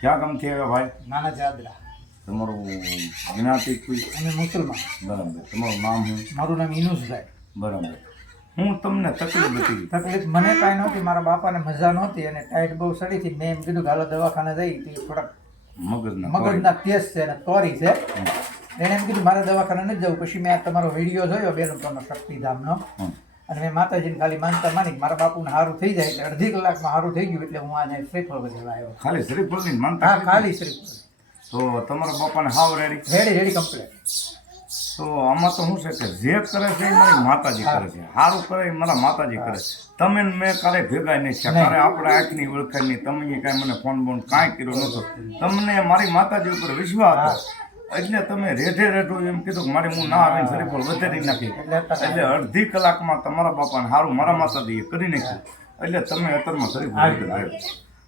ક્યાં ગામથી આવ્યા ભાઈ? નાના જાદરા. તમારું જ્ઞાતિ કોઈ? અમે મુસલમાન. બરાબર. તમારું નામ શું? મારું નામ ઇનુસભાઈ. બરાબર. હું તમને તકલીફ હતી? તકલીફ મને કાંઈ નહોતી, મારા બાપાને મજા નહોતી અને ટાઈટ બહુ સડી હતી. મેં એમ કીધું કે હાલો દવાખાને જઈ. તે થોડાક મગજના તેજ છે અને તોરી છે. એને એમ કીધું મારે દવાખાને નથી જવું. પછી મેં આ તમારો વિડીયો જોયો બેનપણનો શક્તિધામનો, અને મેં માતાજીને ખાલી માનતા માની કે મારા બાપુને સારું થઈ જાય એટલે અડધી કલાકમાં સારું થઈ ગયું. એટલે હું આને શ્રીફળ બધા આવ્યો. ખાલી શ્રીફળની માનતા? હા, ખાલી શ્રીફળ. તો તમારા બાપાને હાવ રેડી રેડી કમ્પ્લેટ. તો આમાં તો શું છે કે જે કરે છે એ મારી માતાજી કરે છે, સારું કરે એ મારા માતાજી કરે. તમે મેં કાલે ભેગા નહીં થયા, કાલે આપણે આંખની ઓળખાણ નહીં, તમે કાંઈ મને ફોન બોન કાંઈ કર્યો નહોતો. તમને મારી માતાજી ઉપર વિશ્વાસ હતો એટલે તમે રેઠું એમ કીધું કે મારે હું ના આવીને શ્રીફળ વધારી નાખી. એટલે અડધી કલાકમાં તમારા બાપાને સારું મારા માતાજીએ કરી નાખ્યું. એટલે તમે અત્યારમાં શ્રીફળ આવ્યો.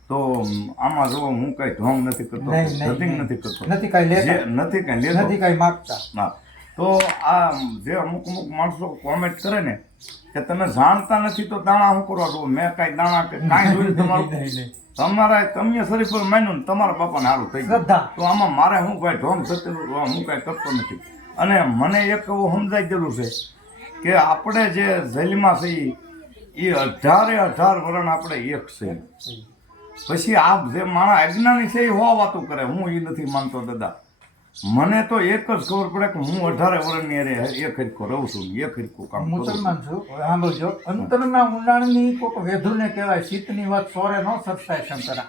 તો આમાં જો હું કઈ ઢોંગ નથી કરતો, ધતિંગ નથી કરતો, નથી કઈ માગતા. ના, તો આ જે અમુક માણસો કોમેન્ટ કરે ને કે તમે જાણતા નથી તો દાણા શું કરવા દો, મેં કઈ દાણા કાંઈ જોયું તમારું? તમારા તમે શ્રીફળ માન્યું ને તમારા બાપાને સારું થઈ ગયું. તો આમાં મારે હું ભાઈ ઢોંગ થતેલું હું કઈ કરતો નથી. અને મને એક એવું સમજાઈ ગયેલું છે કે આપણે જે જેલમાં છીએ એ 18 વર્ષ આપણે એક છે. પછી આ જે માણસ અજ્ઞાની છે એ હો વાતો કરે, હું એ નથી માનતો દાદા. મને તો એક જ ખબર પડે કે હું 18 વર્ષની અરે એક હરખો રહું છું, એક હરખું કામ મુસલમાન છું. સાંભળજો, અંતરના ઊંડાણની કોક વેધુને કહેવાય, શીતની વાત સોરે નો સરસાય શંકરા.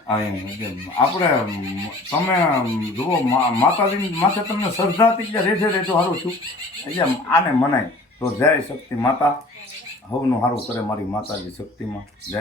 આપણે તમે જુઓ માતાજી માથે તમને શ્રદ્ધા હતી કે રેઠે સારું છું એટલે આને મનાય. તો જય શક્તિ માતા, હવનું સારું કરે મારી માતાજી શક્તિમાં. જય